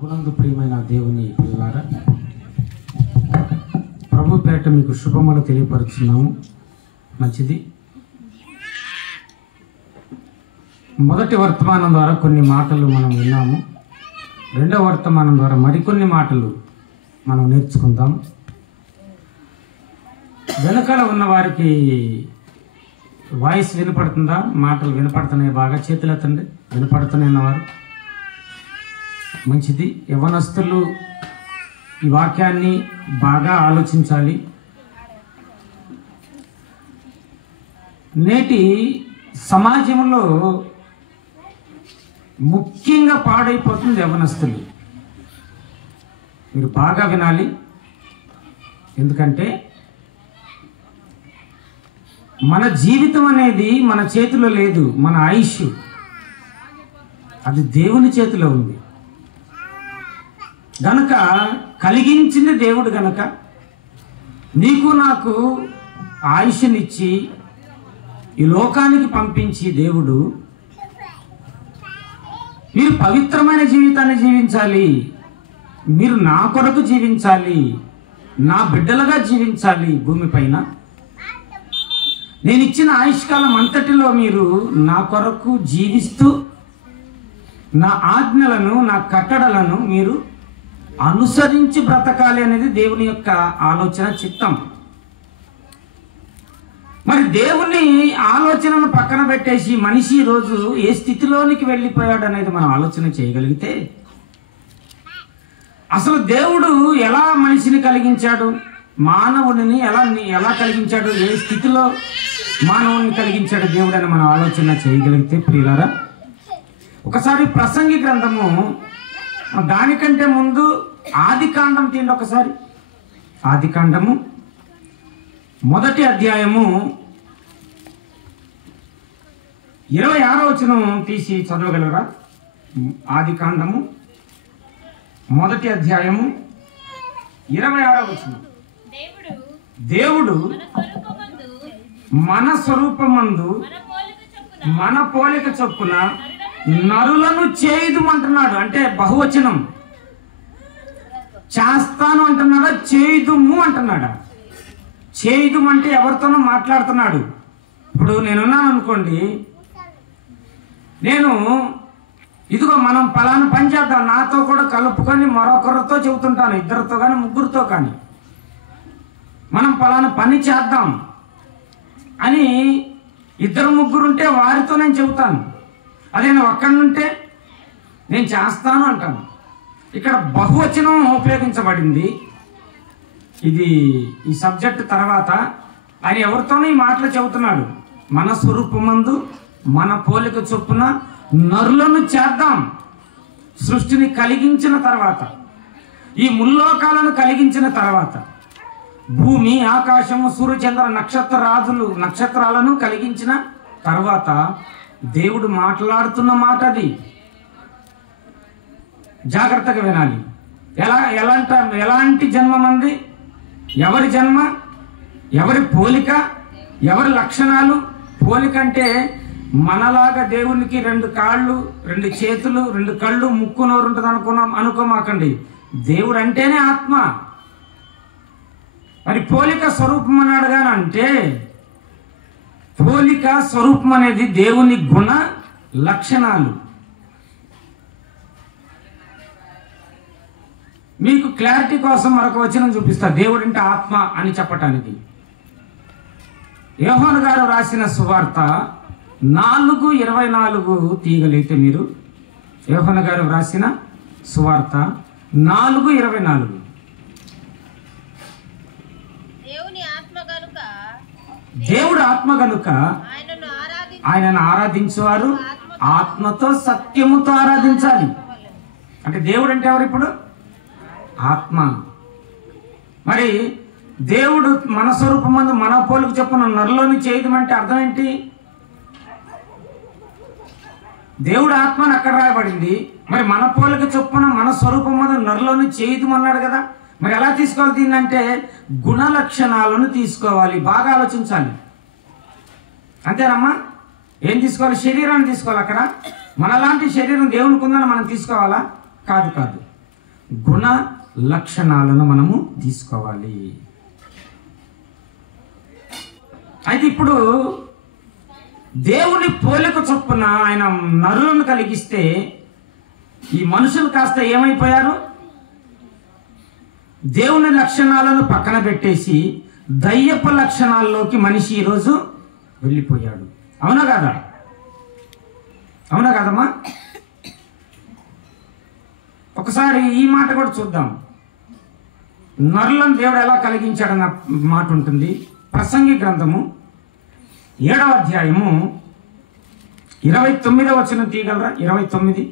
ప్రభునందు ప్రియమైన దేవుని పిల్లారా, ప్రభు పేరిట మీకు శుభములు తెలియపరుచున్నాము. మంచిది. మొదటి వర్తమానం ద్వారా కొన్ని మాటలు మనం విన్నాము. రెండవ వర్తమానం ద్వారా మరికొన్ని మాటలు మనం నేర్చుకుందాం. వెనకాల ఉన్న వారికి వాయిస్ వినపడుతుందా? మాటలు వినపడుతున్నాయి? బాగా చేతులు ఎత్తండి. వినపడుతున్నాయన్నవారు మంచిది. యవ్వనస్తులు ఈ వాక్యాన్ని బాగా ఆలోచించాలి. నేటి సమాజంలో ముఖ్యంగా పాడైపోతుంది యవ్వనస్తులు. మీరు బాగా వినాలి. ఎందుకంటే మన జీవితం అనేది మన చేతిలో లేదు. మన ఆయుష్ అది దేవుని చేతిలో ఉంది. గనక కలిగించింది దేవుడు. గనక నీకు నాకు ఆయుష్నిచ్చి ఈ లోకానికి పంపించి దేవుడు మీరు పవిత్రమైన జీవితాన్ని జీవించాలి, మీరు నా కొరకు జీవించాలి, నా బిడ్డలుగా జీవించాలి. భూమిపైన నేను ఇచ్చిన ఆయుష్కాలం అంతటిలో మీరు నా కొరకు జీవిస్తూ నా ఆజ్ఞలను, నా కట్టడలను మీరు అనుసరించి బ్రతకాలి అనేది దేవుని యొక్క ఆలోచన, చిత్తం. మరి దేవుని ఆలోచనను పక్కన పెట్టేసి మనిషి ఈరోజు ఏ స్థితిలోనికి వెళ్ళిపోయాడు అనేది మనం ఆలోచన చేయగలిగితే, అసలు దేవుడు ఎలా మనిషిని కలిగించాడు, మానవుడిని ఎలా కలిగించాడు, ఏ స్థితిలో మానవుడిని కలిగించాడు దేవుడు అని మనం ఆలోచన చేయగలిగితే, ప్రియులారా, ఒకసారి ప్రసంగి గ్రంథము, దానికంటే ముందు ఆదికాండం తీయండి ఒకసారి. ఆదికాండము మొదటి అధ్యాయము 26వ వచనం తీసి చదవగలరా? ఆదికాండము మొదటి అధ్యాయము 26వ వచనం. దేవుడు మన స్వరూపమందు మన పోలిక చొప్పున నరులను చేయుదుమంటున్నాడు. అంటే బహువచనం. చేస్తాను అంటున్నాడా, చేయుదుము అంటున్నాడా? చేయుదుము అంటే ఎవరితోనో మాట్లాడుతున్నాడు. ఇప్పుడు నేనున్నాను అనుకోండి, నేను ఇదిగో మనం పలానా పని చేద్దాం, నాతో కూడా కలుపుకొని మరొకరితో చెబుతుంటాను, ఇద్దరితో కానీ ముగ్గురితో కానీ మనం పలానా పని చేద్దాం అని ఇద్దరు ముగ్గురు ఉంటే వారితో నేను చెబుతాను. అదే నేను ఒక్కడినుంటే నేను చేస్తాను అంటాను. ఇక్కడ బహువచనం ఉపయోగించబడింది. ఇది ఈ సబ్జెక్ట్ తర్వాత ఆయన ఎవరితోనూ ఈ మాటలు చెబుతున్నాడు. మన స్వరూపమందు మన పోలిక చొప్పున నరులను చేద్దాం. సృష్టిని కలిగించిన తర్వాత, ఈ ముల్లోకాలను కలిగించిన తర్వాత, భూమి, ఆకాశము, సూర్యచంద్ర నక్షత్రాలను కలిగించిన తర్వాత దేవుడు మాట్లాడుతున్న మాట అది. జాగ్రత్తగా వినాలి. ఎలాంటి జన్మ మంది, ఎవరి జన్మ, ఎవరి పోలిక, ఎవరి లక్షణాలు. పోలిక అంటే మనలాగా దేవునికి 2 కాళ్ళు, 2 చేతులు, 2 కళ్ళు, ముక్కు, నోరు ఉంటుంది అనుకోమాకండి. దేవుడు అంటేనే ఆత్మ. మరి పోలిక స్వరూపం అన్నాడు. కానీ అంటే పోలిక స్వరూపం అనేది దేవుని గుణ లక్షణాలు. మీకు క్లారిటీ కోసం మరొక వచనం చూపిస్తా, దేవుడు అంటే ఆత్మ అని చెప్పటానికి. యోహాను గారు రాసిన సువార్త 4:24 తీయగలిగితే మీరు, యోహాను గారు రాసిన సువార్త 4:24. దేవుడు ఆత్మ గనుక ఆయనను ఆరాధించేవారు ఆత్మతో సత్యముతో ఆరాధించాలి. అంటే దేవుడు అంటే ఎవరు? ఇప్పుడు ఆత్మ. మరి దేవుడు మన స్వరూపమందు మన పోలిక చొప్పున నరులోని చేయడమంటే అర్థం ఏంటి? దేవుడు ఆత్మని అక్కడ రాయబడింది. మరి మన పోలిక చొప్పున మన స్వరూపమందు నరులోని చేయదమన్నాడు కదా. మరి ఎలా తీసుకోవాలి దీన్ని అంటే గుణ లక్షణాలను తీసుకోవాలి. బాగా ఆలోచించాలి. అంతేనమ్మా? ఏం తీసుకోవాలి? శరీరాన్ని తీసుకోవాలి. అక్కడ మనలాంటి శరీరం దేవునికి ఉందని మనం తీసుకోవాలా? కాదు కాదు. గుణ లక్షణాలను మనము తీసుకోవాలి. అయితే ఇప్పుడు దేవుని పోలిక చొప్పున ఆయన నరులను కలిగిస్తే ఈ మనుషులు కాస్త ఏమైపోయారు? దేవుని లక్షణాలను పక్కన పెట్టేసి దయ్యపు లక్షణాల్లోకి మనిషి ఈరోజు వెళ్ళిపోయాడు. అవునా కాదా? అవునా కాదమ్మా? ఒకసారి ఈ మాట కూడా చూద్దాం. నరులను దేవుడు ఎలా కలిగించాడన్న మాట ఉంటుంది. ప్రసంగి గ్రంథము 7వ అధ్యాయము 29వ వచనం తీయగలరా? 29.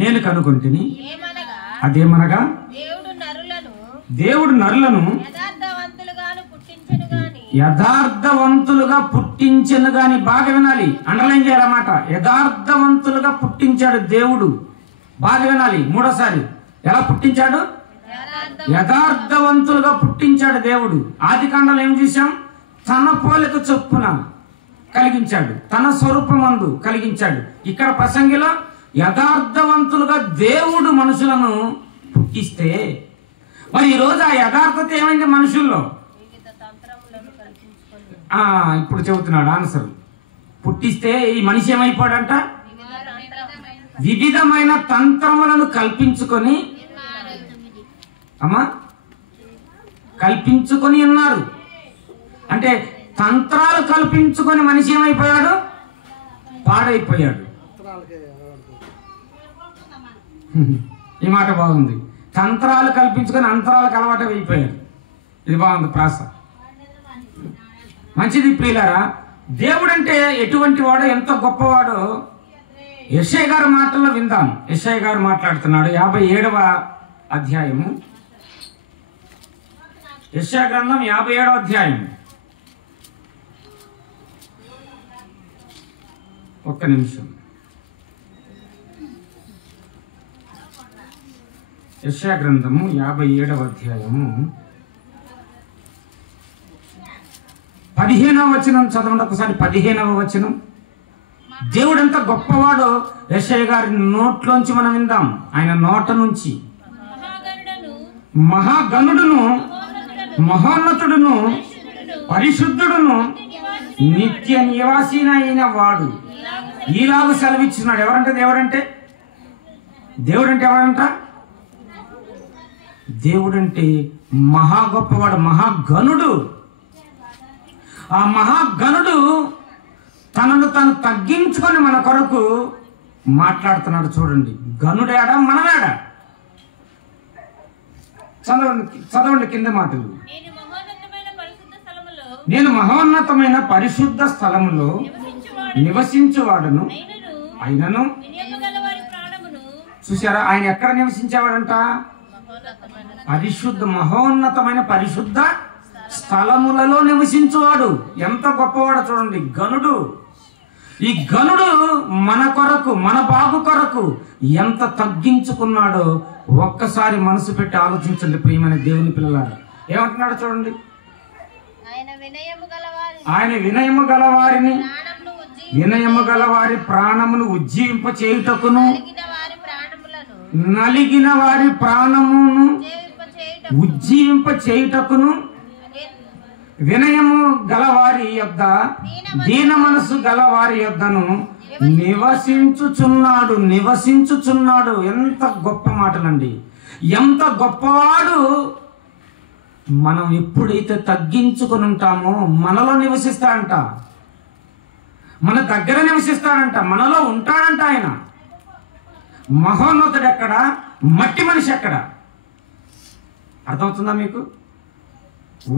నేను కనుగొంటిని అదేమనగా దేవుడు నరులను యథార్థవంతులుగా పుట్టించను గాని, బాగా వినాలి, అండర్లైన్ చేయాలన్నమాట. యథార్థవంతులుగా పుట్టించాడు దేవుడు. బాగా వినాలి. మూడోసారి ఎలా పుట్టించాడు? యథార్థవంతులుగా పుట్టించాడు దేవుడు. ఆది కాండలో ఏం చూసాం? తన పోలిక చొప్పున కలిగించాడు, తన స్వరూపమందు కలిగించాడు. ఇక్కడ ప్రసంగిలో యథార్థవంతులుగా దేవుడు మనుషులను పుట్టిస్తే, మరి ఈరోజు ఆ యథార్థత ఏమైంది మనుషుల్లో? ఇప్పుడు చెబుతున్నాడు ఆన్సర్. పుట్టిస్తే ఈ మనిషి ఏమైపోయాడంట? వివిధమైన తంత్రములను కల్పించుకొని ఉన్నారు. అంటే తంత్రాలు కల్పించుకొని మనిషి ఏమైపోయాడు? పాడైపోయాడు. ఈ మాట బాగుంది. తంత్రాలు కల్పించుకొని అంతరాలకు అలవాటు అయిపోయాడు. ఇది బాగుంది ప్రాస. మంచిది ప్రియులారా. దేవుడంటే ఎటువంటి వాడో, ఎంత గొప్పవాడో యెషయా గారి మాటల్లో విందాం. యెషయా గారు మాట్లాడుతున్నాడు. 57వ అధ్యాయము, యెషయా గ్రంథం 57వ అధ్యాయం. ఒక్క నిమిషం. యెషయా గ్రంథము 57వ అధ్యాయము 15వ వచనం చదవండి ఒకసారి. 15వ వచనం. దేవుడు ఎంత గొప్పవాడో యెషయా గారి నోట్లోంచి మనం విందాం. ఆయన నోట నుంచి, మహాగణుడును, మహోన్నతుడును, పరిశుద్ధుడును, నిత్య నివాసినైన వాడు ఈలాగు సెలవిచ్చున్నాడు. ఎవరంటే దేవుడంటే? దేవుడంటే ఎవరంట? దేవుడంటే మహా గొప్పవాడు, మహాగణుడు. ఆ మహాగణుడు తనను తాను తగ్గించుకొని మన కొరకు మాట్లాడుతున్నాడు. చూడండి, గనుడేడా మనమేడా? చదవండి కింద మాటలు. నేను మహోన్నతమైన పరిశుద్ధ స్థలములో నివసించువాడను అయినను. చూసారా, ఆయన ఎక్కడ నివసించేవాడంట? మహోన్నతమైన పరిశుద్ధ స్థలములలో నివసించువాడు. ఎంత గొప్పవాడో చూడండి, గనుడు. ఈ గనుడు మన కొరకు, మన బాబు కొరకు ఎంత తగ్గించుకున్నాడో ఒక్కసారి మనసు పెట్టి ఆలోచించండి ప్రియమైన దేవుని పిల్లలారా. ఏమంటున్నాడు చూడండి. ఆయన వినయము గలవారిని, వినయము గలవారి ప్రాణమును ఉజ్జీవింప చేయుటకును, నలిగిన వారి ప్రాణమును ఉజ్జీవింప చేయుటకును, వినయము గలవారి యొద్ద, దీన మనసు గలవారి యొద్దను నివసించుచున్నాడు. ఎంత గొప్ప మాటలండి. ఎంత గొప్పవాడు. మనం ఎప్పుడైతే తగ్గించుకుని ఉంటామో మనలో నివసిస్తాడంట, మన దగ్గర నివసిస్తాడంట, మనలో ఉంటాడంట. ఆయన మహోన్నతుడు ఎక్కడ, మట్టి మనిషి ఎక్కడ? అర్థమవుతుందా మీకు?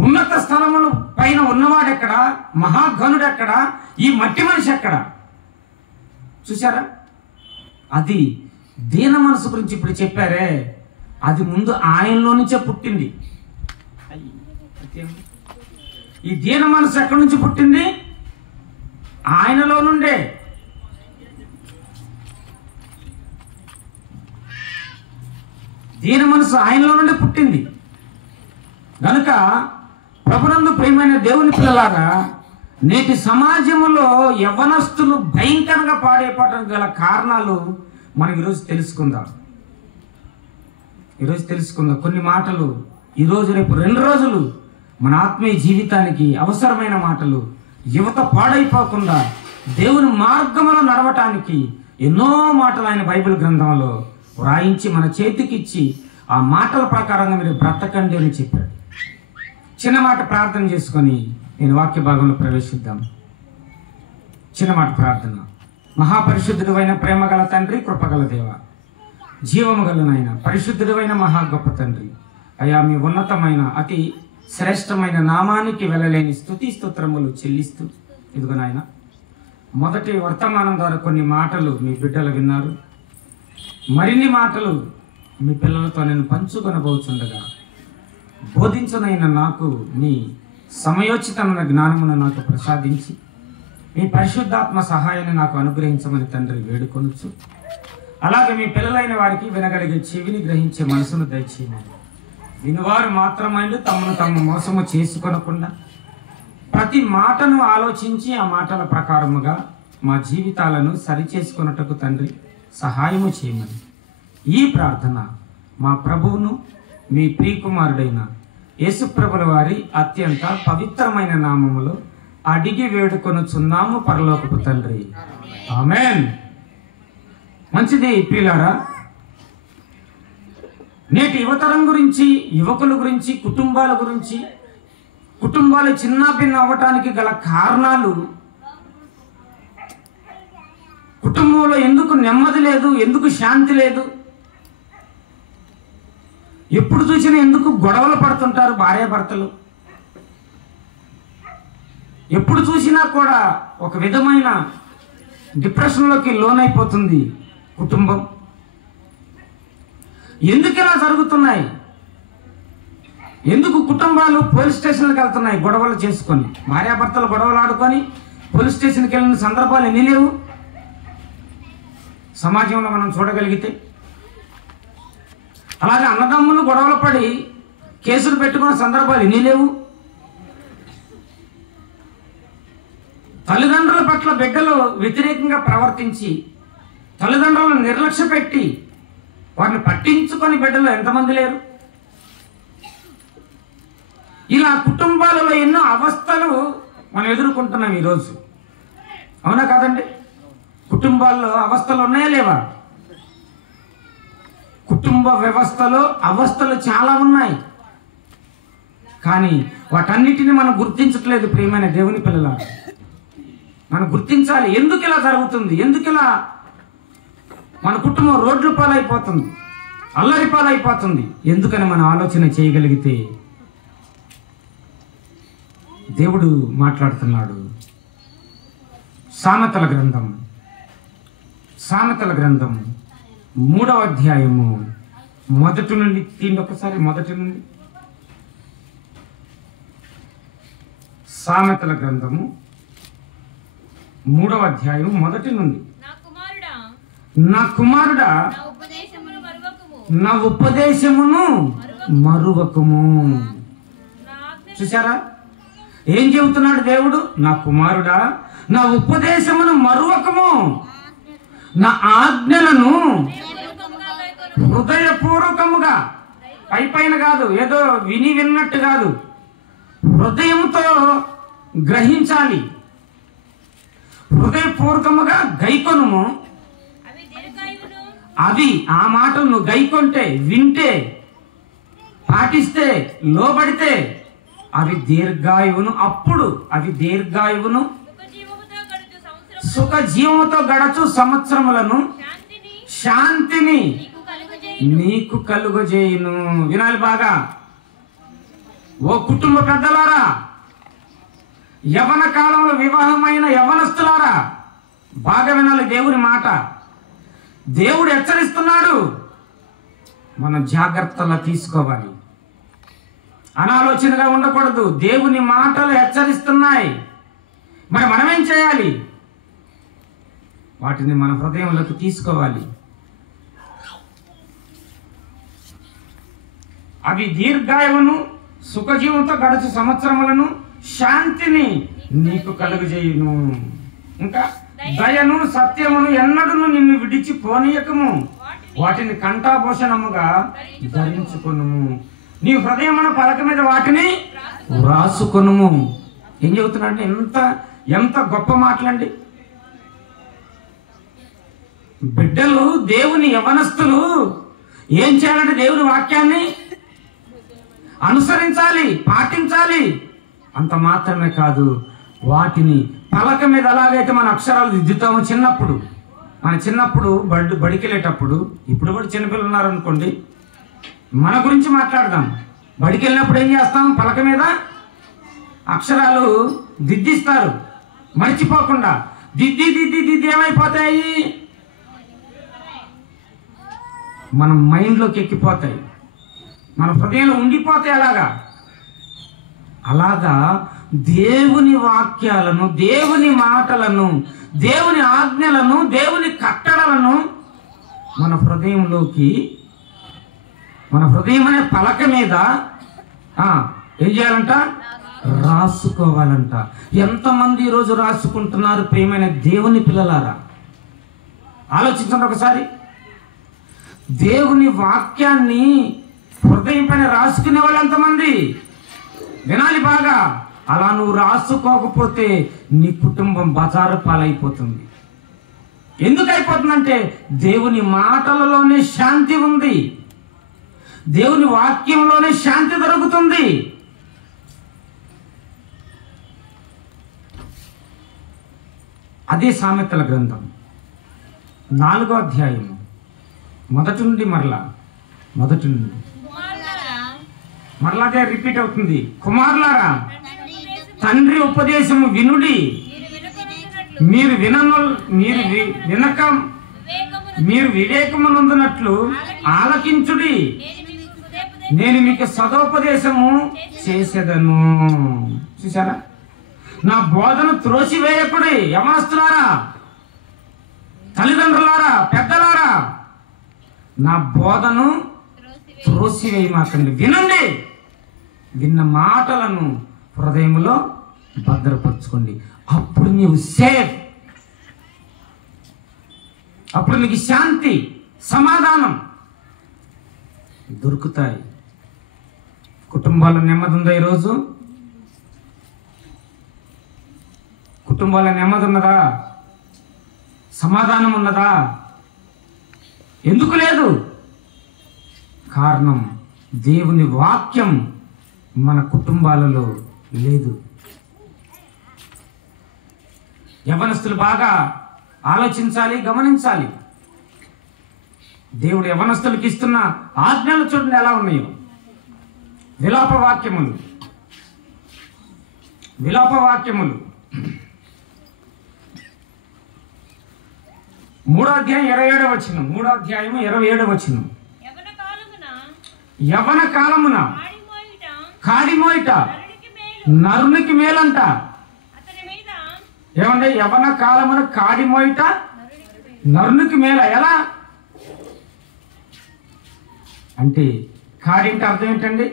ఉన్నత స్థలముల పైన ఉన్నవాడు ఎక్కడ, మహాగణుడు ఎక్కడ, ఈ మట్టి మనిషి ఎక్కడ? చూసారా? అది దీన మనసు గురించి ఇప్పుడు చెప్పారే, అది ముందు ఆయనలో నుంచే పుట్టింది. ఈ దీన మనసు ఎక్కడి నుంచి పుట్టింది? ఆయనలో నుండే. దీన మనసు ఆయనలో నుండి పుట్టింది. కనుక ప్రభునందు ప్రియమైన దేవుని పిల్లలారా, నేటి సమాజంలో యవ్వనస్తులు భయంకరంగా పాడైపోవడానికి గల కారణాలు మనం ఈరోజు తెలుసుకుందాం. కొన్ని మాటలు ఈరోజు రేపు 2 రోజులు మన ఆత్మీయ జీవితానికి అవసరమైన మాటలు. యువత పాడైపోకుండా దేవుని మార్గంలో నడవటానికి ఎన్నో మాటలు ఆయన బైబిల్ గ్రంథంలో వ్రాయించి మన చేతికిచ్చి ఆ మాటల ప్రకారంగా మీరు బ్రతకండి అని చెప్పాడు. చిన్న మాట ప్రార్థన చేసుకొని నేను వాక్య భాగంలో ప్రవేశిద్దాం. చిన్న మాట ప్రార్థన. మహాపరిశుద్ధుడైన ప్రేమగల తండ్రి, కృపగల దేవ, జీవము గల నాయన, పరిశుద్ధుడైన మహా గొప్ప తండ్రి, అయా మీ ఉన్నతమైన అతి శ్రేష్టమైన నామానికి వెళ్ళలేని స్తుతి స్తోత్రములు చెల్లిస్తూ, ఇదిగో నాయన మొదటి వర్తమానం ద్వారా కొన్ని మాటలు మీ బిడ్డలు విన్నారు. మరిన్ని మాటలు మీ పిల్లలతో నేను పంచుకొనబోచుండగా బోధించనైన నాకు మీ సమయోచితమైన జ్ఞానమును నాకు ప్రసాదించి మీ పరిశుద్ధాత్మ సహాయాన్ని నాకు అనుగ్రహించమని తండ్రి వేడుకొనుచు, అలాగే మీ పిల్లలైన వారికి వినగలిగే చెవిని గ్రహించే మనసును దయచేయమని, వినివారు మాత్రమైంది తమను తాము మోసము చేసుకొనకుండా ప్రతి మాటను ఆలోచించి ఆ మాటల ప్రకారముగా మా జీవితాలను సరిచేసుకొనుటకు తండ్రి సహాయము చేయమని ఈ ప్రార్థన మా ప్రభువును మీ ప్రియకుమారుడైన యేసుప్రభుల వారి అత్యంత పవిత్రమైన నామములో అడిగి వేడుకొనుచున్నాము పరలోకపు తండ్రి, ఆమేన్. మంచిది ప్రియులారా, నేటి యువతరం గురించి, యువకుల గురించి, కుటుంబాల గురించి, కుటుంబాలు చిన్నాభిన్న అవ్వటానికి గల కారణాలు, కుటుంబంలో ఎందుకు నెమ్మది లేదు, ఎందుకు శాంతి లేదు, ఎప్పుడు చూసినా ఎందుకు గొడవలు పడుతుంటారు భార్యాభర్తలు, ఎప్పుడు చూసినా కూడా ఒక విధమైన డిప్రెషన్లోకి లోనైపోతుంది కుటుంబం. ఎందుకు ఇలా జరుగుతున్నాయి? ఎందుకు కుటుంబాలు పోలీస్ స్టేషన్లకు వెళ్తున్నాయి గొడవలు చేసుకొని? భార్యాభర్తలు గొడవలు ఆడుకొని పోలీస్ స్టేషన్కి వెళ్ళిన సందర్భాలు ఎన్ని లేవు సమాజంలో మనం చూడగలిగితే. అలాగే అన్నదమ్ములు గొడవలు పడి కేసులు పెట్టుకున్న సందర్భాలు ఎన్ని లేవు. తల్లిదండ్రుల పట్ల బిడ్డలు వ్యతిరేకంగా ప్రవర్తించి తల్లిదండ్రులను నిర్లక్ష్య పెట్టి వారిని పట్టించుకొని బిడ్డలు ఎంతమంది లేరు? ఇలా కుటుంబాలలో ఎన్నో అవస్థలు మనం ఎదుర్కొంటున్నాం ఈరోజు, అవునా కాదండి? కుటుంబాల్లో అవస్థలు ఉన్నాయా లేవా? కుటుంబ వ్యవస్థలో అవస్థలు చాలా ఉన్నాయి, కానీ వాటన్నిటిని మనం గుర్తించట్లేదు. ప్రియమైన దేవుని పిల్లల, మనం గుర్తించాలి. ఎందుకు ఇలా జరుగుతుంది? ఎందుకు ఇలా మన కుటుంబం రోడ్ల పాలైపోతుంది, అల్లరి పాలైపోతుంది? ఎందుకని మనం ఆలోచన చేయగలిగితే దేవుడు మాట్లాడుతున్నాడు. సామెతల గ్రంథం 3వ అధ్యాయము మొదటి నుండి తీయండి ఒకసారి. మొదటి నుండి సామెతల గ్రంథము 3వ అధ్యాయం మొదటి నుండి. నా కుమారుడా నా ఉపదేశమును మరువకుము. చూసారా ఏం చెబుతున్నాడు దేవుడు? నా కుమారుడా నా ఉపదేశమును మరువకము, నా ఆజ్ఞలను హృదయపూర్వకముగా, పైపైన కాదు, ఏదో విన్నట్టు కాదు, హృదయంతో గ్రహించాలి. హృదయపూర్వకముగా గైకొనుము. అవి ఆ మాటలు నువ్వు గైకొంటే, వింటే, పాటిస్తే, లోబడితే అవి దీర్ఘాయువును, అప్పుడు అవి దీర్ఘాయువును, సుఖ జీవముతో గడచు సంవత్సరములను, శాంతిని నీకు కలుగజేయును. వినాలి బాగా ఓ కుటుంబ పెద్దలారా, యవన కాలంలో వివాహమైన యవనస్తులారా, బాగా వినాలి దేవుని మాట. దేవుడు హెచ్చరిస్తున్నాడు, మనం జాగ్రత్తగా తీసుకోవాలి, అనాలోచనగా ఉండకూడదు. దేవుని మాటలు హెచ్చరిస్తున్నాయి, మరి మనమేం చేయాలి? వాటిని మన హృదయంలోకి తీసుకోవాలి. అవి దీర్ఘాయువును, సుఖజీవంతో గడచు సంవత్సరములను శాంతిని నీకు కలుగజేయును. ఇంకా దయను సత్యమును ఎన్నడూను నిన్ను విడిచి పోనీయకము, వాటిని కంఠాభూషణముగా ధరించుకొనుము. నీ హృదయమున పలక మీద వాటిని రాసుకొనుము. ఏం చెబుతున్నాడు? ఎంత గొప్ప మాటలండి. బిడ్డలు, దేవుని యవనస్తులు ఏం చేయాలంటే దేవుని వాక్యాన్ని అనుసరించాలి, పాటించాలి. అంత మాత్రమే కాదు, వాటిని పలక మీద ఎలాగైతే మన అక్షరాలు దిద్దుతాము చిన్నప్పుడు బడికి వెళ్ళేటప్పుడు, ఇప్పుడు కూడా చిన్నపిల్లలు ఉన్నారనుకోండి, మన గురించి మాట్లాడదాం. బడికి వెళ్ళినప్పుడు ఏం చేస్తాం? పలక మీద అక్షరాలు దిద్దిస్తారు, మర్చిపోకుండా. దిద్ది ఏమైపోతాయి? మన మైండ్లోకి ఎక్కిపోతాయి, మన హృదయంలో ఉండిపోతాయి. అలాగా దేవుని వాక్యాలను, దేవుని మాటలను, దేవుని ఆజ్ఞలను, దేవుని కట్టడలను మన హృదయం అనే పలక మీద ఏం చేయాలంట? రాసుకోవాలంట. ఎంతమంది ఈరోజు రాసుకుంటున్నారు? ప్రియమైన దేవుని పిల్లలారా, ఆలోచించండి ఒకసారి. దేవుని వాక్యాన్ని హృదయం పైన రాసుకునే వాళ్ళు ఎంతమంది? వినాలి బాగా. అలా నువ్వు రాసుకోకపోతే నీ కుటుంబం బజారు పాలైపోతుంది. ఎందుకు అయిపోతుందంటే దేవుని మాటలలోనే శాంతి ఉంది, దేవుని వాక్యంలోనే శాంతి దొరుకుతుంది. అదే సామెతల గ్రంథం 4వ అధ్యాయం మొదటి నుండి మరలా అదే రిపీట్ అవుతుంది. కుమారులారా, తండ్రి ఉపదేశము వినుడి, మీరు వివేకమునందునట్లు ఆలకించుడి, నేను మీకు సదోపదేశము చేసేదను. చూసారా? నా బోధను త్రోసివేయకుడి. యవనస్తులారా, తల్లిదండ్రులారా, పెద్దలారా, నా బోధను త్రోసివేయమాకండి. వినండి, విన్న మాటలను హృదయంలో భద్రపరచుకోండి. అప్పుడు నీవు సేఫ్, అప్పుడు నీకు శాంతి, సమాధానం దొరుకుతాయి. కుటుంబాల నెమ్మది ఉందా? ఈరోజు కుటుంబాల నెమ్మది ఉన్నదా? సమాధానం ఉన్నదా? ఎందుకు లేదు? కారణం దేవుని వాక్యం మన కుటుంబాలలో లేదు. యవనస్తులు బాగా ఆలోచించాలి, గమనించాలి. దేవుడు యవనస్తులకు ఇస్తున్న ఆజ్ఞలు చూడండి ఎలా ఉన్నాయో. విలాప వాక్యములు 3వ అధ్యాయం 27వ వచనం. 3వ అధ్యాయం 27వ వచనం. యవన కాలమున కాడిమోయిట నరునికి మేలంట. ఏమంటే యవన కాలమున కాడిమోయిట నరునికి మేల. ఎలా అంటే కాడింటే అర్థం ఏంటండి?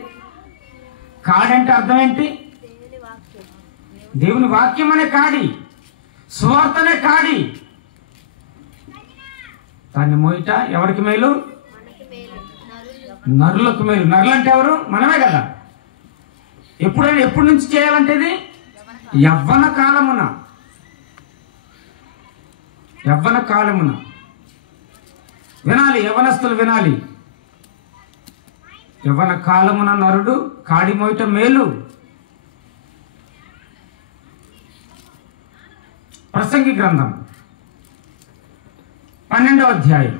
కాడంటే అర్థం ఏంటి? దేవుని వాక్యం అనే కాడి, సువార్తనే కాడి. దాన్ని మోయిట ఎవరికి మేలు? నరులకు మేలు. నరులు అంటే ఎవరు? మనమే కదా. ఎప్పటి నుంచి చేయాలంటే ఇది యవ్వన కాలమున వినాలి. యవ్వనస్తులు వినాలి. యవ్వన కాలమున నరుడు కాడి మోయట మేలు. ప్రసంగి గ్రంథం 12వ అధ్యాయం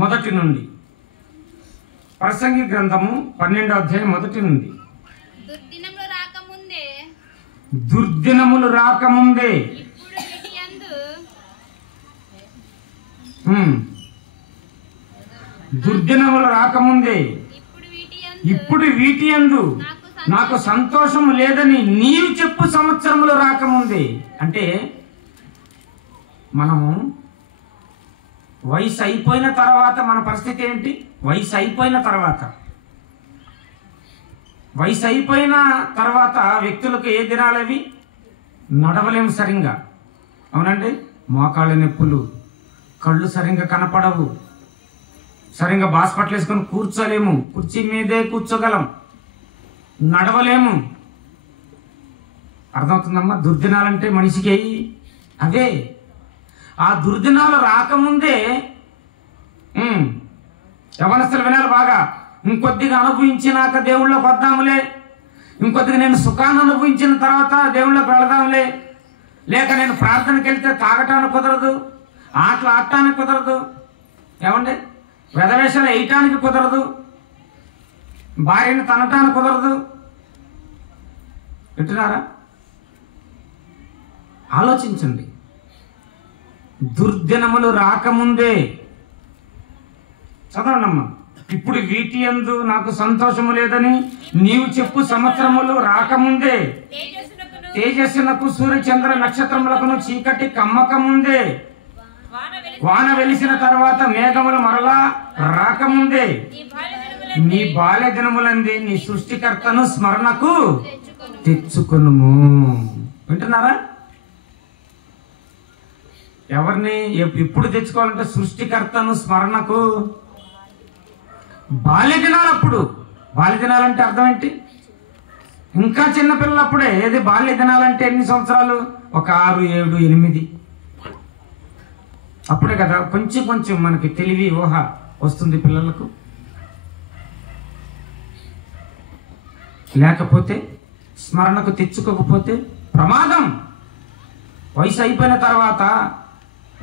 మొదటి నుండి. ప్రసంగి గ్రంథము 12వ అధ్యాయం మొదటి నుండి. దుర్దినములు రాకముందే దుర్దినములు రాకముందే ఇప్పుడు వీటి యందు నాకు సంతోషం లేదని నీవు చెప్పు సంవత్సరములు రాకముందే. అంటే మనము వయసు అయిపోయిన తర్వాత మన పరిస్థితి ఏంటి? వయసు అయిపోయిన తర్వాత వయసు అయిపోయిన తర్వాత వ్యక్తులకు ఏ దినాలు అవి? నడవలేము సరిగ్గా, అవునండి. మోకాళ్ళ నొప్పులు, కళ్ళు సరిగ్గా కనపడవు, సరిగ్గా బాస్పట్లు వేసుకొని కూర్చోలేము, కుర్చీ మీదే కూర్చోగలం, నడవలేము. అర్థమవుతుందమ్మా? దుర్దినాలంటే మనిషికి అవే. ఆ దుర్దినాలు రాకముందే యవనస్తులు వినాలి బాగా. ఇంకొద్దిగా అనుభవించినాక దేవుళ్ళకి వద్దాములే, ఇంకొద్దిగా నేను సుఖాన్ని అనుభవించిన తర్వాత దేవుళ్ళకి వెళదాంలే, లేక నేను ప్రార్థనకి వెళ్తే తాగటానికి కుదరదు, ఆటలు ఆడటానికి కుదరదు, ఏమండి వెధవేషాలు వేయటానికి కుదరదు, భార్యను తనటానికి కుదరదు. వింటున్నారా? ఆలోచించండి. దుర్దినములు రాకముందే చదవండమ్మా. ఇప్పుడు వీటి యందు నాకు సంతోషము లేదని నీవు చెప్పు సంవత్సరములు రాకముందే, తేజస్సునకు సూర్యచంద్ర నక్షత్రములకును చీకటి కమ్మకముందే, వాన వెలిసిన తర్వాత మేఘములు మరలా రాకముందే, నీ బాల్య దినములంది నీ సృష్టికర్తను స్మరణకు తెచ్చుకొనుము. వింటున్నారా? ఎవరిని ఎప్పుడు తెచ్చుకోవాలంటే సృష్టికర్తను స్మరణకు. బాల్య దినాలప్పుడు. బాల్య దినాలంటే అర్థం ఏంటి? ఇంకా చిన్నపిల్లలప్పుడే. ఏది బాల్య దినాలంటే ఎన్ని సంవత్సరాలు? ఒక 6, 7, 8 అప్పుడే కదా కొంచెం కొంచెం మనకి తెలివి ఊహ వస్తుంది పిల్లలకు. లేకపోతే స్మరణకు తెచ్చుకోకపోతే ప్రమాదం. వయసు అయిపోయిన తర్వాత,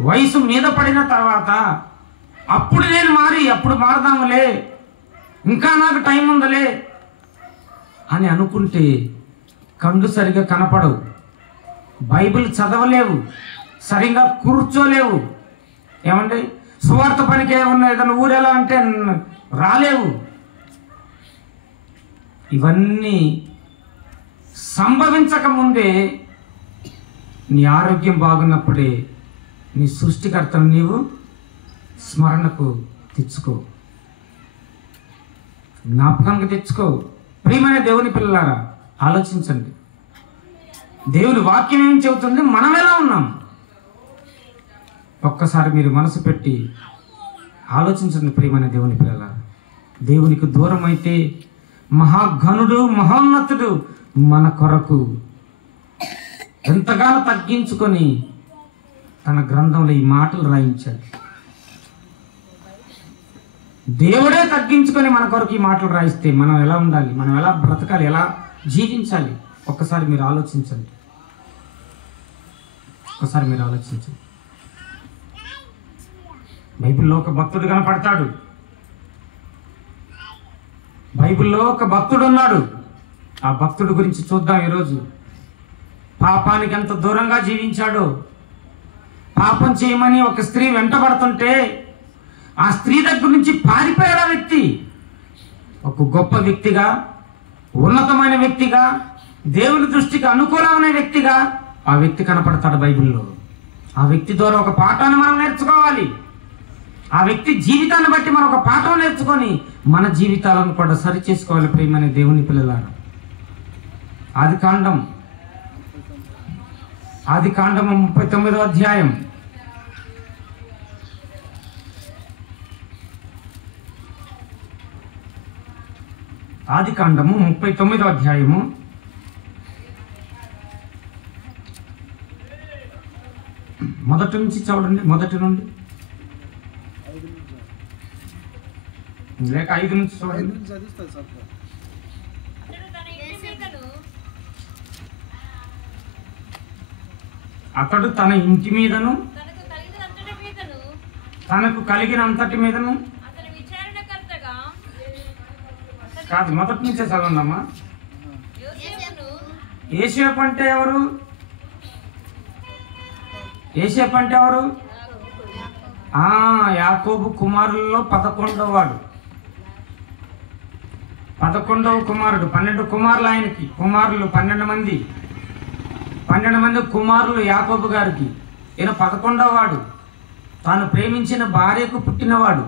వయసు మీద పడిన తర్వాత అప్పుడు నేను అప్పుడు మారదాములే, ఇంకా నాకు టైం ఉందలే అని అనుకుంటే కళ్ళు సరిగా కనపడవు, బైబిల్ చదవలేవు, సరిగా కూర్చోలేవు, ఏమండి సువార్త పనికి ఏమన్నా ఏదైనా ఊరెలా అంటే రాలేవు. ఇవన్నీ సంభవించక ముందే నీ ఆరోగ్యం బాగున్నప్పుడే నీ సృష్టికర్తను నీవు స్మరణకు తెచ్చుకో, జ్ఞాపకానికి తెచ్చుకో. ప్రియమైన దేవుని పిల్లలారా, ఆలోచించండి. దేవుని వాక్యం ఏం చెబుతుంది, మనం ఎలా ఉన్నాం ఒక్కసారి మీరు మనసు పెట్టి ఆలోచించండి. ప్రియమైన దేవుని పిల్లలారా, దేవునికి దూరం అయితే మహాఘనుడు మహోన్నతుడు మన కొరకు ఎంతగానో తగ్గించుకొని తన గ్రంథంలో ఈ మాటలు రాయించాడు. దేవుడే తగ్గించుకొని మన కొరకు ఈ మాటలు రాయిస్తే మనం ఎలా ఉండాలి, మనం ఎలా బ్రతకాలి, ఎలా జీవించాలి ఒక్కసారి మీరు ఆలోచించండి. ఒక్కసారి మీరు ఆలోచించండి. బైబిల్లో ఒక భక్తుడు కనపడతాడు. బైబిల్లో ఒక భక్తుడు ఉన్నాడు. ఆ భక్తుడి గురించి చూద్దాం ఈరోజు. పాపానికి ఎంత దూరంగా జీవించాడో. పాపం చేయమని ఒక స్త్రీ వెంటబడుతుంటే ఆ స్త్రీ దగ్గర నుంచి పారిపోయాడు ఆ వ్యక్తి. ఒక గొప్ప వ్యక్తిగా, ఉన్నతమైన వ్యక్తిగా, దేవుని దృష్టికి అనుకూలమైన వ్యక్తిగా ఆ వ్యక్తి కనపడతాడు బైబిల్లో. ఆ వ్యక్తి ద్వారా ఒక పాఠాన్ని మనం నేర్చుకోవాలి. ఆ వ్యక్తి జీవితాన్ని బట్టి మనం ఒక పాఠం నేర్చుకొని మన జీవితాలను కూడా సరి చేసుకోవాలి. ప్రియమైన దేవుని పిల్లలారా, ఆదికాండము 39వ అధ్యాయం. ఆదికాండము 39వ అధ్యాయము మొదటి నుంచి చూడండి. మొదటి నుండి లేక 5 నుంచి చూడండి. అతడు తన ఇంటి మీదను తనకు కలిగినంతటి మీదను కాదు, మొదటి నుంచే చదవండమ్మా. యోసేపు అంటే ఎవరు? యోసేపు అంటే ఎవరు? యాకోబు కుమారులలో 11వ వాడు. 11వ కుమారుడు. 12 కుమారులు ఆయనకి. కుమారులు 12 మంది. 12 మంది కుమారులు యాకోబు గారికి. ఈయన 11వ వాడు. తాను ప్రేమించిన భార్యకు పుట్టినవాడు.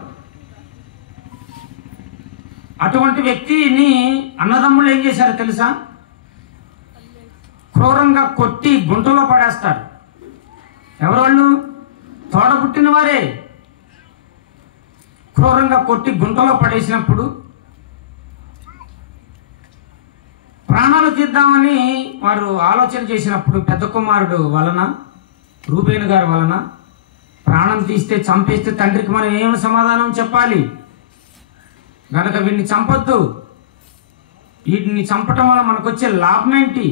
అటువంటి వ్యక్తిని అన్నదమ్ములు ఏం చేశారో తెలుసా? క్రూరంగా కొట్టి గుంటలో పడేస్తారు. ఎవరు వాళ్ళు? తోడబుట్టిన వారే. క్రూరంగా కొట్టి గుంటలో పడేసినప్పుడు ప్రాణాలు తీద్దామని వారు ఆలోచన చేసినప్పుడు పెద్ద కుమారుడు వలన, రూబేను గారి వలన, ప్రాణం తీస్తే చంపేస్తే తండ్రికి మనం ఏమి సమాధానం చెప్పాలి? గనక వీడిని చంపొద్దు, వీటిని చంపటం వల్ల మనకు వచ్చే లాభం ఏంటి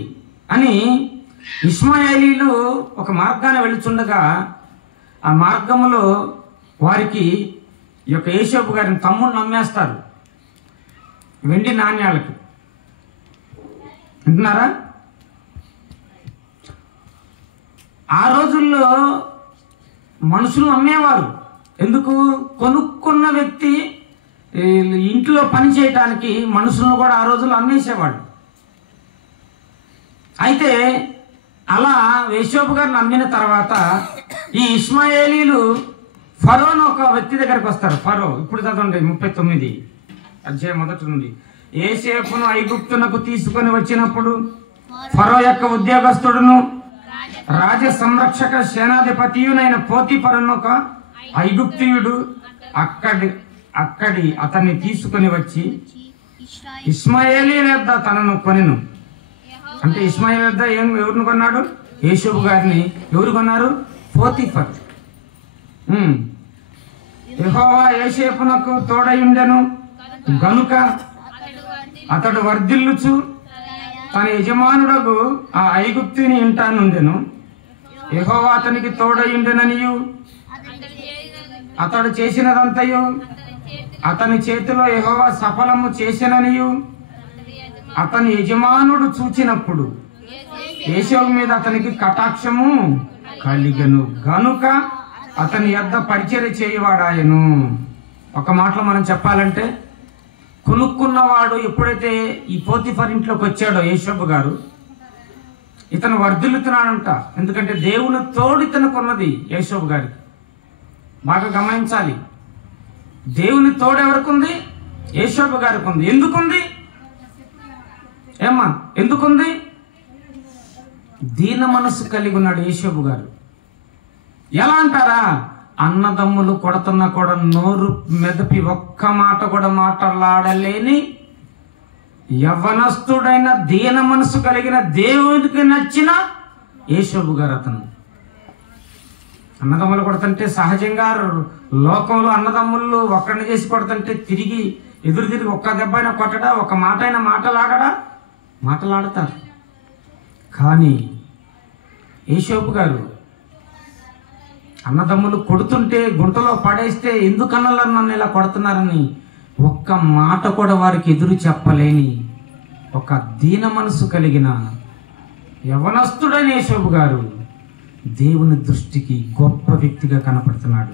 అని ఇష్మాయేలీలు ఒక మార్గాన్ని వెళుచుండగా ఆ మార్గంలో వారికి ఈ యొక్క యోసేపు గారిని తమ్ముడిని నమ్మేస్తారు వెండి నాణ్యాలకి. వింటున్నారా? ఆ రోజుల్లో మనుషులు అమ్మేవారు. ఎందుకు? కొనుక్కున్న వ్యక్తి ఇంట్లో పని చేయటానికి మనుషులను కూడా ఆ రోజుల్లో అమ్మేసేవాడు. అయితే అలా యోసేపు గారిని అమ్మిన తర్వాత ఈ ఇష్మాయేలీలు ఫరోను ఒక వ్యక్తి దగ్గరకు వస్తారు. ఫరో, ఇప్పుడు చదవండి 39 అధ్యాయం మొదటి నుండి. యోసేపును ఐగుప్తునకు తీసుకొని వచ్చినప్పుడు ఫరో యొక్క ఉద్యోగస్తుడును రాజ సంరక్షక సేనాధిపతియునైన పోతీఫరును ఒక ఐగుప్తియుడు అక్కడి అతన్ని తీసుకొని వచ్చి ఇష్మాయేలీయుల యొద్ద తనను కొనెను. అంటే ఇష్మాయేలు యొద్ద ఎవరిని కొన్నాడు? యోసేపు గారిని. ఎవరు కొన్నారు? పోతీఫర్. యెహోవా యోసేపునకు తోడయుండెను గనుక అతడు వర్ధిల్లుచు తన యజమానుడకు ఆ ఐగుప్తుని ఇంట నుండెను. యెహోవా అతనికి తోడయుండెననియు అతడు చేసినదంతయు అతని చేతిలో యెహోవా సఫలము చేసిననియు అతని యజమానుడు చూచినప్పుడు యోసేపు మీద అతనికి కటాక్షము కలిగెను గనుక అతని యొద్ద పరిచర్య చేయవాడాయను. ఒక మాటలో మనం చెప్పాలంటే, కొనుక్కున్నవాడు ఎప్పుడైతే ఈ పోతీఫర్ ఇంట్లోకి వచ్చాడో యోసేపు గారు, ఇతను వర్ధిల్లుతున్నాడంట. ఎందుకంటే దేవుని తోడు ఇతనుకున్నది యోసేపు గారికి. బాగా గమనించాలి. దేవుని తోడు ఎవరికి? యోసేపు గారికి ఉంది. ఎందుకుంది? ఏమ్మా ఎందుకుంది? దీన మనసు కలిగి ఉన్నాడు యోసేపు గారు. ఎలా అంటారా? అన్నదమ్ములు కొడుతున్నా కూడా నోరు మెదపి ఒక్క మాట కూడా మాట్లాడలేని యవ్వనస్తుడైన దీన మనసు కలిగిన దేవునికి నచ్చిన యోసేపు గారు అతను. అన్నదమ్ములు కొడుతుంటే సహజంగా లోకంలో అన్నదమ్ముళ్ళు ఒక్కడిని చేసి కొడుతుంటే తిరిగి ఎదురు తిరిగి ఒక్క దెబ్బ అయినా కొట్టడా, ఒక మాట అయినా మాటలాడతారు. కానీ యోసేపు గారు అన్నదమ్ములు కొడుతుంటే గుంటలో పడేస్తే ఎందుకన్నా నన్ను ఇలా కొడుతున్నారని ఒక్క మాట కూడా వారికి ఎదురు చెప్పలేని ఒక దీన మనసు కలిగిన యవనస్తుడైన యోసేపు గారు దేవుని దృష్టికి గొప్ప వ్యక్తిగా కనపడుతున్నాడు.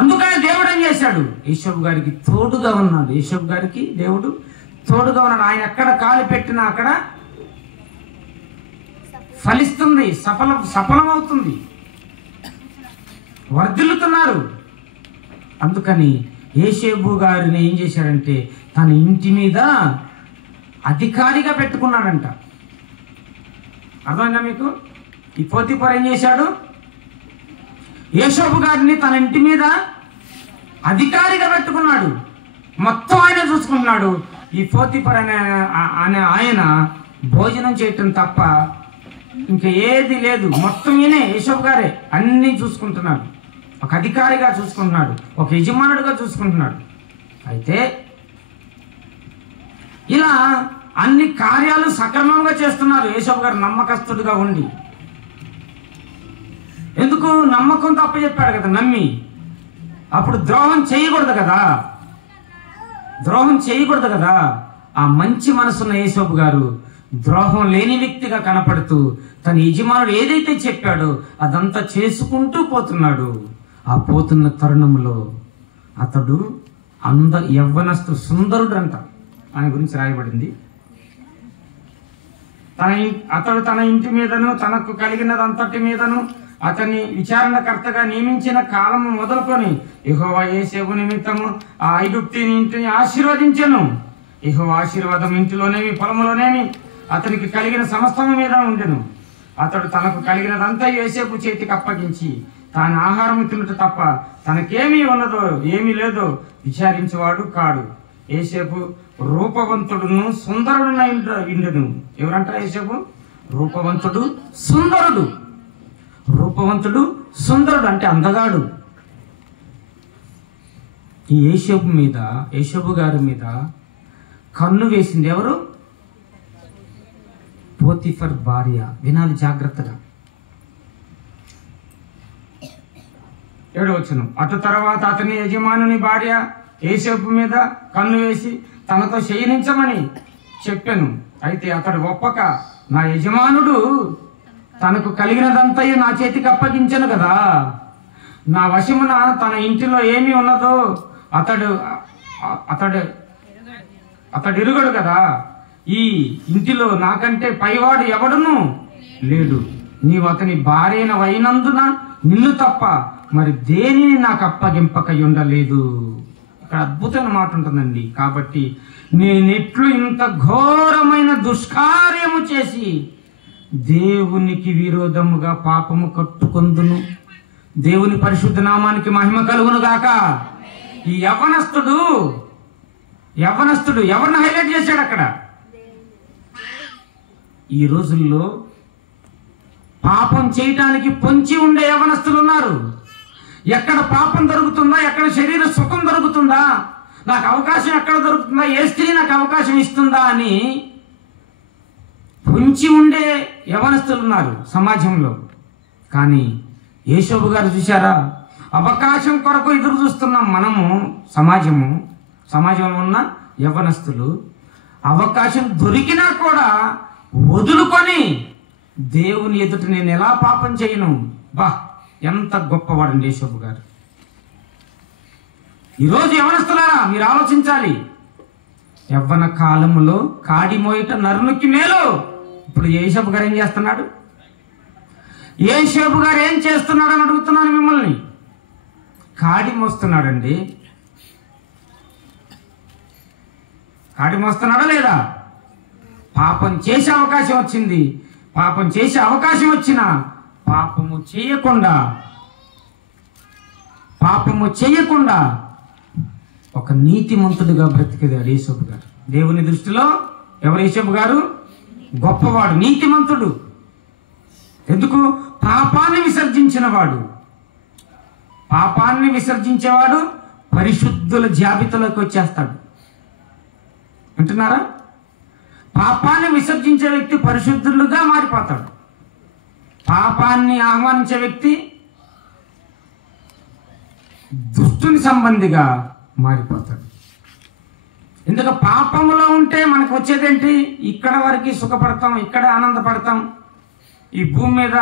అందుకని దేవుడు ఏం చేశాడు? యోసేపు గారికి తోడుగా ఉన్నాడు. యోసేపు గారికి దేవుడు తోడుగా ఉన్నాడు. ఆయన ఎక్కడ కాలు పెట్టినా అక్కడ ఫలిస్తుంది, సఫలమవుతుంది, వర్ధిల్లుతున్నారు. అందుకని యోసేపు గారిని ఏం చేశాడంటే తన ఇంటి మీద అధికారిగా పెట్టుకున్నాడంట. అర్థమైందా మీకు? ఈ పోతీఫర్ ఏం చేశాడు? యోసేపు గారిని తన ఇంటి మీద అధికారిగా పెట్టుకున్నాడు. మొత్తం ఆయన చూసుకుంటున్నాడు. ఈ పోతీఫర్ అనే ఆయన భోజనం చేయటం తప్ప ఇంకా ఏది లేదు. మొత్తం ఈయనే యోసేపు గారే అన్నీ చూసుకుంటున్నాడు. ఒక అధికారిగా చూసుకుంటున్నాడు, ఒక యజమానుడిగా చూసుకుంటున్నాడు. అయితే ఇలా అన్ని కార్యాలు సక్రమంగా చేస్తున్నారు యోసేపు గారు నమ్మకస్తుడిగా ఉండి. ఎందుకు? నమ్మకం తప్ప చెప్పాడు కదా, నమ్మి. అప్పుడు ద్రోహం చేయకూడదు కదా. ఆ మంచి మనసున్న యోసేపు గారు ద్రోహం లేని వ్యక్తిగా కనపడుతూ తన యజమానుడు ఏదైతే చెప్పాడో అదంతా చేసుకుంటూ పోతున్నాడు. ఆ పోతున్న తరుణంలో అతడు యవ్వనస్తు సుందరుడు అంట. ఆయన గురించి రాయబడింది. అతడు తన ఇంటి మీదను తనకు కలిగినదంతటి మీదను అతన్ని విచారణకర్తగా నియమించిన కాలము మొదలుకొని యెహోవా యోసేపు నిమిత్తము ఆ ఐగుప్తీయుని ఇంటిని ఆశీర్వదించెను. యెహోవా ఆశీర్వాదం ఇంటిలోనేమి పొలంలోనేమి అతనికి కలిగిన సమస్తము మీద ఉండెను. అతడు తనకు కలిగినదంతా యోసేపు చేతికి అప్పగించి తాను ఆహారం తినుట తప్ప తనకేమీ ఉన్నదో ఏమీ లేదో విచారించేవాడు కాడు. యోసేపు రూపవంతుడును సుందరుడునై ఉండెను. ఎవరంట యోసేపు? రూపవంతుడు సుందరుడు. రూపవంతుడు సుందరుడు అంటే అందగాడు. ఈ యోసేపు గారి మీద కన్ను వేసింది ఎవరు? పోతిఫర్ భార్య. వినాలి జాగ్రత్తగా. 7వ వచనం. అటు తర్వాత అతని యజమానుని భార్య యోసేపు మీద కన్ను వేసి తనతో శయనించమని చెప్పాను. అయితే అతడు ఒప్పక, నా యజమానుడు తనకు కలిగినదంతయు నా చేతికి అప్పగించను కదా, నా వశమున తన ఇంటిలో ఏమి ఉన్నదో అతడు ఎరుగడు కదా, ఈ ఇంటిలో నాకంటే పైవాడు ఎవడును లేడు. నీవు అతని భార్యన అయినందున నిన్ను తప్ప మరి దేనిని నాకు అప్పగింపక ఉండలేదు. ఇక్కడ అద్భుతమైన మాట ఉంటుందండి. కాబట్టి నేనెట్లు ఇంత ఘోరమైన దుష్కార్యము చేసి దేవునికి విరోధముగా పాపము కట్టుకొందును. దేవుని పరిశుద్ధ నామానికి మహిమ కలుగును గాక. ఈ యవ్వనస్తుడు ఎవరిని హైలైట్ చేశాడు అక్కడ? ఈ రోజుల్లో పాపం చేయటానికి పొంచి ఉండే యవ్వనస్తులు ఉన్నారు. ఎక్కడ పాపం దొరుకుతుందా, ఎక్కడ శరీర సుఖం దొరుకుతుందా, నాకు అవకాశం ఎక్కడ దొరుకుతుందా, ఏ స్త్రీ నాకు అవకాశం ఇస్తుందా అని పొంచి ఉండే యవ్వనస్తులు ఉన్నారు సమాజంలో. కానీ యోసేపు గారు చూశారా, అవకాశం కొరకు ఎదురు చూస్తున్నాం మనము. సమాజంలో ఉన్న యవ్వనస్తులు అవకాశం దొరికినా కూడా వదులుకొని దేవుని ఎదుట నేను ఎలా పాపం చేయను. ఎంత గొప్పవాడండి యోసేపు గారు. ఈరోజు యవ్వనస్తులారా మీరు ఆలోచించాలి. యవ్వన కాలములో కాడి మోయట నరునికి మేలు. ఇప్పుడు యోసేపు గారు ఏం చేస్తున్నాడు? యోసేపు గారు ఏం చేస్తున్నాడు అని అడుగుతున్నాను మిమ్మల్ని. కాడి మోస్తున్నాడండి. కాడి మోస్తున్నాడా లేదా? పాపం చేసే అవకాశం వచ్చింది. పాపం చేసే అవకాశం వచ్చినా పాపము చేయకుండా ఒక నీతిమంతుడిగా బ్రతికేదాడు యోసేపు గారు. దేవుని దృష్టిలో ఎవరు యోసేపు గారు? గొప్పవాడు, నీతిమంతుడు. ఎందుకు? పాపాన్ని విసర్జించేవాడు పరిశుద్ధుల జాబితాలోకి వచ్చేస్తాడు. అంటున్నారా? పాపాన్ని విసర్జించే వ్యక్తి పరిశుద్ధులుగా మారిపోతాడు. పాపాన్ని ఆహ్వానించే వ్యక్తి దుష్టుని సంబంధిగా మారిపోతాడు. ఎందుకు? పాపంలో ఉంటే మనకు వచ్చేదేంటి? ఇక్కడ వరకు సుఖపడతాం, ఇక్కడ ఆనందపడతాం ఈ భూమి మీద.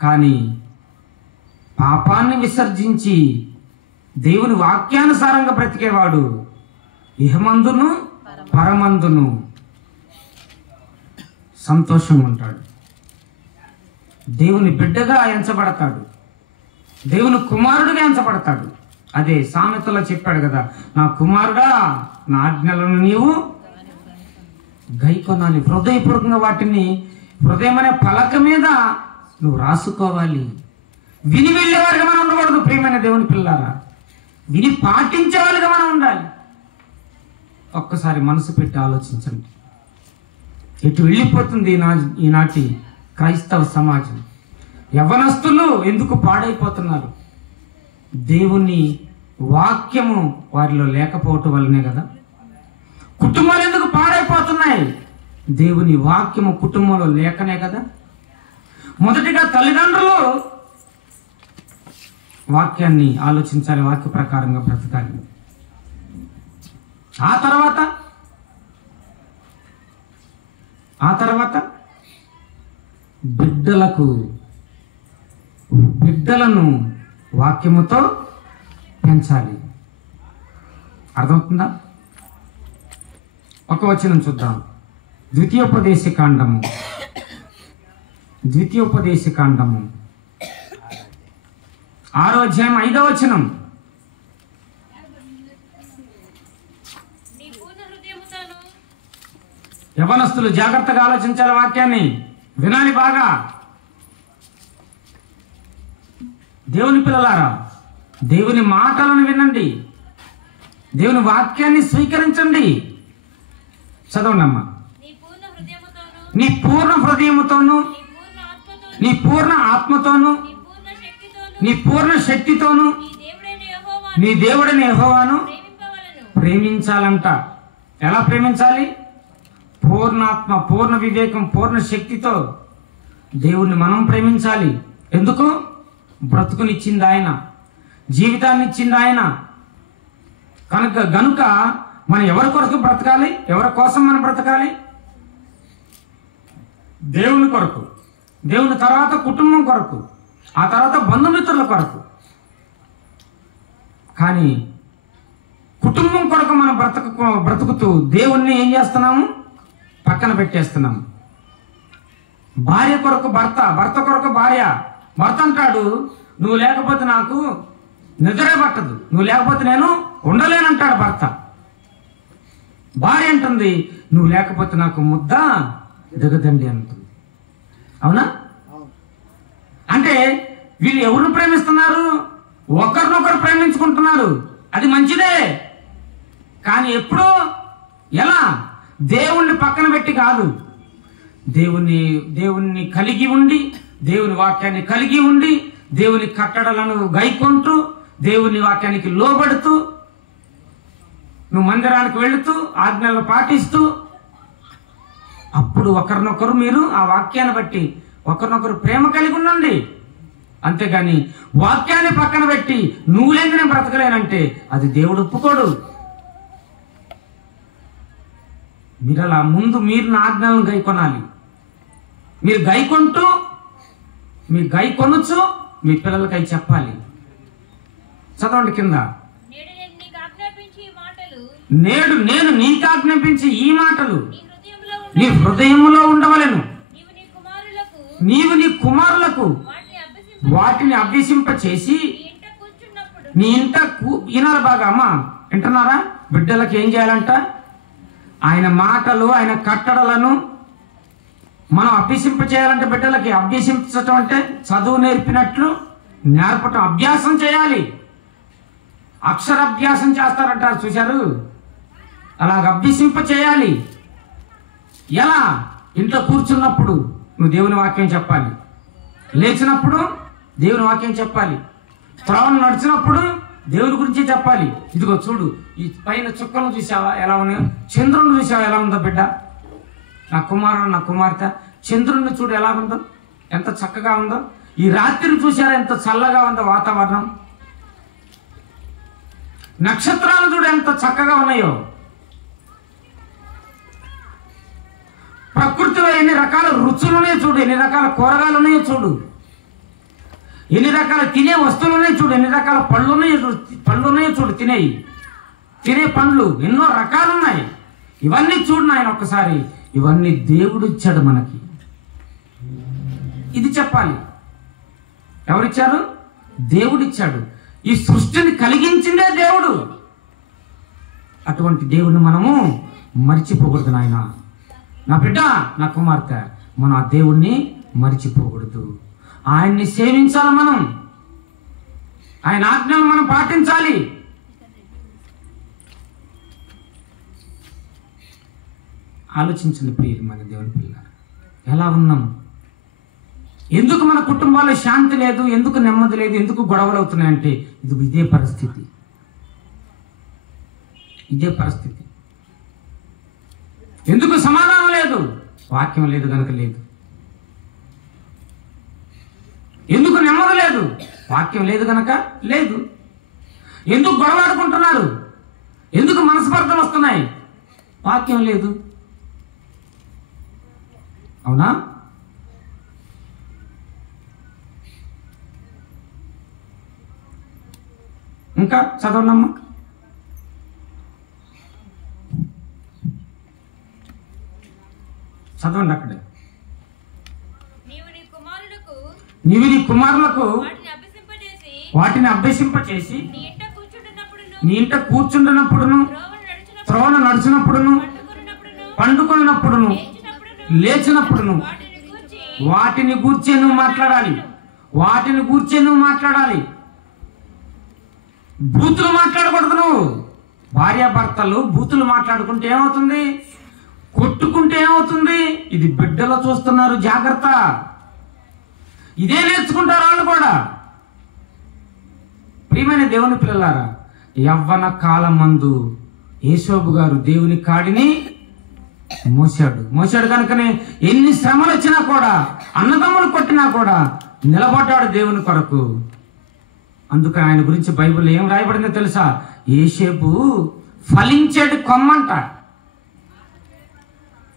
కానీ పాపాన్ని విసర్జించి దేవుని వాక్యానుసారంగా బ్రతికేవాడు ఇహమందును పరమందును సంతోషంగా ఉంటాడు. దేవుని బిడ్డగా ఎంచబడతాడు, దేవుని కుమారుడిగా ఎంచబడతాడు. అదే సామెతలో చెప్పాడు కదా, నా కుమారుడా నా ఆజ్ఞలను నీవు గైకొనాలి. హృదయపూర్వకంగా వాటిని హృదయం అనే పలక మీద నువ్వు రాసుకోవాలి. విని వెళ్ళేవారిగా మనం ఉండకూడదు. ప్రియమైన దేవుని పిల్లారా, విని పాటించేవాళ్ళుగా మనం ఉండాలి. ఒక్కసారి మనసు పెట్టి ఆలోచించండి. ఎటు వెళ్ళిపోతుంది ఈనాటి క్రైస్తవ సమాజం? యవ్వనస్తులు ఎందుకు పాడైపోతున్నారు? దేవుని వాక్యము వారిలో లేకపోవటం వల్లనే కదా. కుటుంబాలు ఎందుకు పాడైపోతున్నాయి? దేవుని వాక్యము కుటుంబంలో లేకనే కదా. మొదటిగా తల్లిదండ్రులు వాక్యాన్ని ఆలోచించాలి, వాక్య ప్రకారంగా బ్రతకాలి. ఆ తర్వాత బిడ్డలను వాక్యముతో పెంచాలి. అర్థమవుతుందా? ఒక వచనం చూద్దాం. ద్వితీయోపదేశకాండము ద్వితీయోపదేశకాండము 6వ అధ్యాయం 5వ వచనం. యవనస్తులు జాగ్రత్తగా ఆలోచించాలి, వాక్యాన్ని వినాలి బాగా. దేవుని పిల్లలారా, దేవుని మాటలను వినండి, దేవుని వాక్యాన్ని స్వీకరించండి. చదవండి అమ్మా. నీ పూర్ణ హృదయముతోను, నీ పూర్ణ ఆత్మతోను, నీ పూర్ణ శక్తితోను నీ దేవుడైన యెహోవాను ప్రేమించాలంట. ఎలా ప్రేమించాలి? పూర్ణాత్మ, పూర్ణ వివేకం, పూర్ణ శక్తితో దేవుణ్ణి మనం ప్రేమించాలి. ఎందుకు? బ్రతుకునిచ్చింది ఆయన, జీవితాన్ని ఇచ్చింది ఆయన. గనుక మనం ఎవరి కొరకు బ్రతకాలి? ఎవరి కోసం మనం బ్రతకాలి? దేవుని కొరకు, దేవుని తర్వాత కుటుంబం కొరకు, ఆ తర్వాత బంధుమిత్రుల కొరకు. కానీ కుటుంబం కొరకు మనం బ్రతుకుతూ దేవుణ్ణి ఏం చేస్తున్నాము? పక్కన పెట్టేస్తున్నాము. భార్య కొరకు భర్త, భర్త కొరకు భార్య. భర్త అంటాడు, నువ్వు లేకపోతే నాకు నిద్రే పట్టదు, నువ్వు లేకపోతే నేను ఉండలేనంటాడు భర్త. భార్య అంటుంది, నువ్వు లేకపోతే నాకు ముద్ద దిగదండి అంటుంది. అవునా? అంటే వీళ్ళు ఎవరిని ప్రేమిస్తున్నారు? ఒకరినొకరు ప్రేమించుకుంటున్నారు. అది మంచిదే. కానీ ఎప్పుడో, ఎలా? దేవుణ్ణి పక్కన పెట్టి కాదు. దేవుణ్ణి కలిగి ఉండి, దేవుని వాక్యాన్ని కలిగి ఉండి, దేవుని కట్టడలను గైకొంటూ, దేవుని వాక్యానికి లోబడుతూ, నువ్వు మందిరానికి వెళుతూ, ఆజ్ఞలు పాటిస్తూ, అప్పుడు ఒకరినొకరు మీరు ఆ వాక్యాన్ని బట్టి ఒకరినొకరు ప్రేమ కలిగి ఉండండి. అంతేగాని వాక్యాన్ని పక్కన పెట్టి నువ్వు లేని నేను బ్రతకలేనంటే అది దేవుడు ఒప్పుకోడు. మీరు అలా ముందు మీరు నా ఆజ్ఞలను గైకొనాలి. మీరు గైకొంటూ, మీరు గైకొనొచ్చు, మీ పిల్లలకై చెప్పాలి. చదవండి కింద. నేడు నేను నీకు ఆజ్ఞాపించి ఈ మాటలు నీ హృదయములో ఉండవలెను. నీవు నీ కుమారులకు వాటిని అభ్యసింప చేసి నీ ఇంట వినాలి బాగా. అమ్మా వింటున్నారా? బిడ్డలకు ఏం చేయాలంట? ఆయన మాటలు, ఆయన కట్టడలను మనం అభ్యసింప చేయాలంటే, బిడ్డలకి అభ్యసించటం అంటే చదువు నేర్పినట్లు నేర్పటం, అభ్యాసం చేయాలి. అక్షరాభ్యాసం చేస్తారంటారు చూశారు, అలాగ అభ్యసింప చేయాలి. ఎలా? ఇంట్లో కూర్చున్నప్పుడు నువ్వు దేవుని వాక్యం చెప్పాలి, లేచినప్పుడు దేవుని వాక్యం చెప్పాలి, త్రోవను నడిచినప్పుడు దేవుని గురించి చెప్పాలి. ఇదిగో చూడు, ఈ పైన చుక్కలను చూసావా ఎలా ఉన్నాయో? చంద్రుని చూసావా ఎలా ఉందో బిడ్డ? నా కుమారుడు, నా కుమార్తె, చంద్రుడిని చూడు ఎలా ఉందో, ఎంత చక్కగా ఉందో. ఈ రాత్రిని చూసారా ఎంత చల్లగా ఉందో వాతావరణం? నక్షత్రాలు చూడు ఎంత చక్కగా ఉన్నాయో. ప్రకృతిలో ఎన్ని రకాల రుచులు ఉన్నాయో చూడు, ఎన్ని రకాల కూరగాయలు ఉన్నాయో చూడు, ఎన్ని రకాల తినే వస్తువులు ఉన్నాయో చూడు, ఎన్ని రకాల పళ్ళు ఉన్నాయో చూడు. తినే పండ్లు ఎన్నో రకాలు ఉన్నాయి. ఇవన్నీ చూడు నాయన ఒక్కసారి. ఇవన్నీ దేవుడు ఇచ్చాడు మనకి. ఇది చెప్పాలి. ఎవరిచ్చారు? దేవుడిచ్చాడు. ఈ సృష్టిని కలిగించిందే దేవుడు. అటువంటి దేవుడిని మనము మరిచిపోకూడదు నాయన. నా బిడ్డ, నా కుమార్తె, మనం ఆ దేవుణ్ణి మరిచిపోకూడదు. ఆయన్ని సేవించాలి మనం, ఆయన ఆజ్ఞలు మనం పాటించాలి. ఆలోచించండి ప్రియులు, మన దేవుని పిల్లలు ఎలా ఉన్నాం? ఎందుకు మన కుటుంబాల్లో శాంతి లేదు? ఎందుకు నెమ్మది లేదు? ఎందుకు గొడవలు అవుతున్నాయంటే ఇదే పరిస్థితి. ఇదే పరిస్థితి. ఎందుకు సమాధానం లేదు? వాక్యం లేదు కనుక లేదు. ఎందుకు నెమ్మది లేదు? వాక్యం లేదు కనుక లేదు. ఎందుకు గొడవాడుకుంటున్నారు? ఎందుకు మనస్పర్ధలు వస్తున్నాయి? వాక్యం లేదు. అవునా? ఇంకా చదవనమ్మా. చదవండి అక్కడే. నీవు నీ కుమారులకు వాటిని అభ్యసింపచేసి నీ ఇంట కూర్చుంటున్నప్పుడును, త్రోవన నడిచినప్పుడును, పండుకున్నప్పుడును, లేచినప్పుడును వాటిని గూర్చే నువ్వు మాట్లాడాలి. వాటిని గూర్చే నువ్వు మాట్లాడాలి. బూతులు మాట్లాడకూడదు. నువ్వు భార్యాభర్తలు బూతులు మాట్లాడుకుంటే ఏమవుతుంది? కొట్టుకుంటే ఏమవుతుంది? ఇది బిడ్డలో చూస్తున్నారు, జాగ్రత్త. ఇదే నేర్చుకుంటారు వాళ్ళు కూడా. ప్రియమైన దేవుని పిల్లలారా, యవ్వన కాలం మందు యేసోబు గారు దేవుని కాడిని మోసాడు కనుకనే ఎన్ని శ్రమలు వచ్చినా కూడా, అన్నదమ్ములు కొట్టినా కూడా నిలబడ్డాడు దేవుని కొరకు. అందుకని ఆయన గురించి బైబిల్లో ఏం రాయబడిందో తెలుసా? యోసేపు ఫలించేడు కొమ్మంట.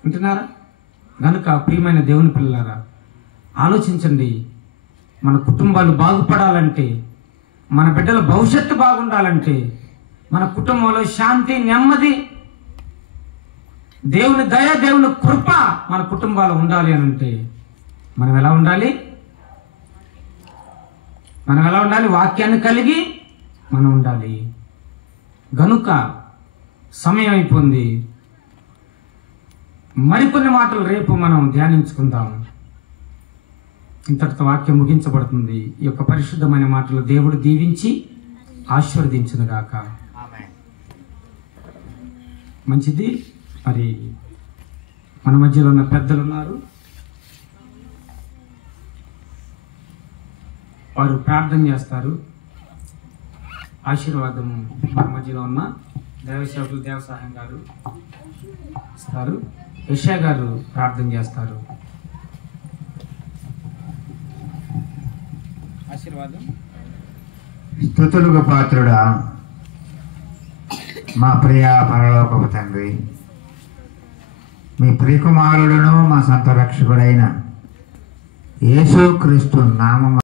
వింటున్నారా? కనుక ప్రియమైన దేవుని పిల్లలారా, ఆలోచించండి. మన కుటుంబాలు బాగుపడాలంటే, మన బిడ్డల భవిష్యత్తు బాగుండాలంటే, మన కుటుంబంలో శాంతి, నెమ్మది, దేవుని దయ, దేవుని కృప మన కుటుంబాలు ఉండాలి అని అంటే మనం ఎలా ఉండాలి? వాక్యాన్ని కలిగి మనం ఉండాలి. గనుక సమయం అయిపోయింది. మరికొన్ని మాటలు రేపు మనం ధ్యానించుకుందాం. ఇంతటితో వాక్యం ముగించబడుతుంది. ఈ యొక్క పరిశుద్ధమైన మాటలు దేవుడు దీవించి ఆశీర్వదించునుగాక. మంచిది. మరి మన మధ్యలో ఉన్న పెద్దలు ఉన్నారు, వారు ప్రార్థన చేస్తారు. ఆశీర్వాదం మన మధ్యలో ఉన్న దేవసేవకులు దేవసాయం గారు ఇస్తారు. యెషయా గారు ప్రార్థన చేస్తారు. ఆశీర్వాదం. స్తుతులకు పాత్రుడా, మా ప్రియ పరలోకపు తండ్రి, మీ ప్రియకుమారుడును మా సంత రక్షకుడైన యేసుక్రీస్తు నామము